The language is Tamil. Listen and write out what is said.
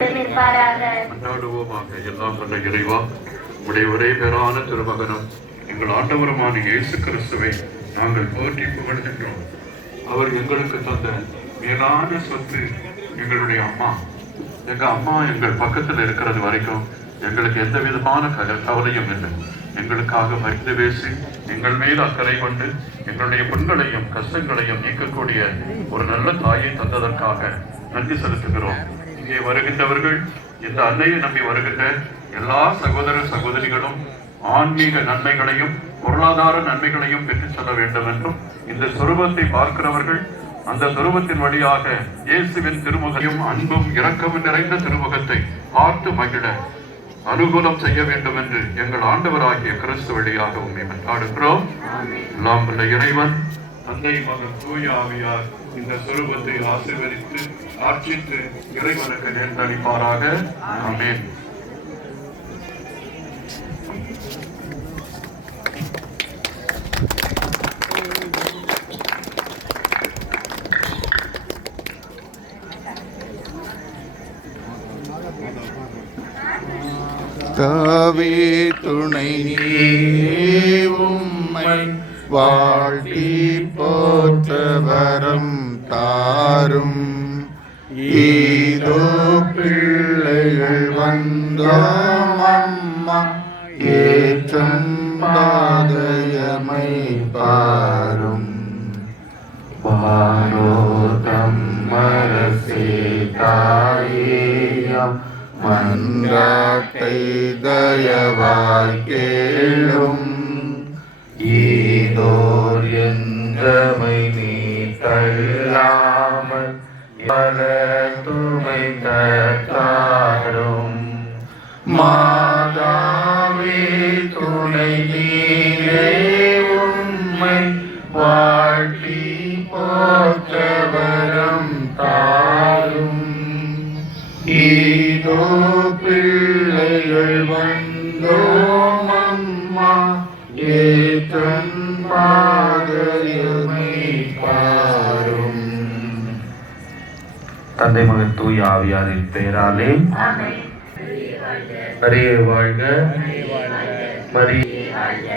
கொண்டாடுவோமாக. எல்லாம் வல்ல இறைவா, உடைய ஒரே பேரான திருமகனும் எங்கள் ஆண்டவருமான இயேசு கிறிஸ்துவை நாங்கள் போற்றி புகழ்கின்றோம். அவர் எங்களுக்கு தந்த மேலான சொத்து எங்களுடைய அம்மா. எங்க அம்மா எங்கள் பக்கத்தில் இருக்கிறது வரைக்கும் எங்களுக்கு எந்த விதமான கவலையும் இல்லை. எங்களுக்காக மருந்து பேசி எங்கள் மேல் அக்கறை கொண்டு எங்களுடைய பெண்களையும் கஷ்டங்களையும் நீக்கக்கூடிய ஒரு நல்ல தாயை தந்ததற்காக நன்றி செலுத்துகிறோம். இங்கே வருகின்றவர்கள், இந்த அன்னையை நம்பி வருகின்ற எல்லா சகோதர சகோதரிகளும் ஆன்மீக நன்மைகளையும் பொருளாதார நன்மைகளையும் பெற்றுச் செல்ல வேண்டும் என்றும், இந்த சொரூபத்தை பார்க்கிறவர்கள் அந்த சொரூபத்தின் வழியாக இயேசுவின் திருமுகையும் அன்பும் இரக்கமும் நிறைந்த திருமுகத்தை பார்த்து மகிழ அனுகூலம் செய்ய வேண்டும் என்று எங்கள் ஆண்டவராகிய கிறிஸ்து வழியாக உண்மை கொண்டாடுகிறோம். எல்லாம் வல்ல இறைவன் தந்தை மகன் தூய ஆவியார் இந்த சொரூபத்தை ஆசீர்வதித்து ஆட்சித்து இறைவனுக்கு நேர்ந்தளிப்பாராக. ஆமென். தாவே துணை உம்மை வாழ்த்தி போற்ற வரம் தாரும். ஈதோ பிள்ளைகள் வந்தோம் அம்மா, ஏற்றம் பாதையமை பாரும். வானோதம் மரசே தாயேயம் மன்றாட்டை தயவாய் கேளும். ஈதோர் என்றமை நீ தள்ளாமல் பல துணை தாரும். மாதாவே துணை நீரே உம்மை வாழ்த்தி போற்ற வரம் தாரும். ஈதோ பிள்ளைகள் வந்தோம் அம்மா, ஏற்றம் பாதையமை பாரும். தந்தை மகன் தூய ஆவியாரின் பெயராலே மரியே வாழ்க, மரியே வாழ்க.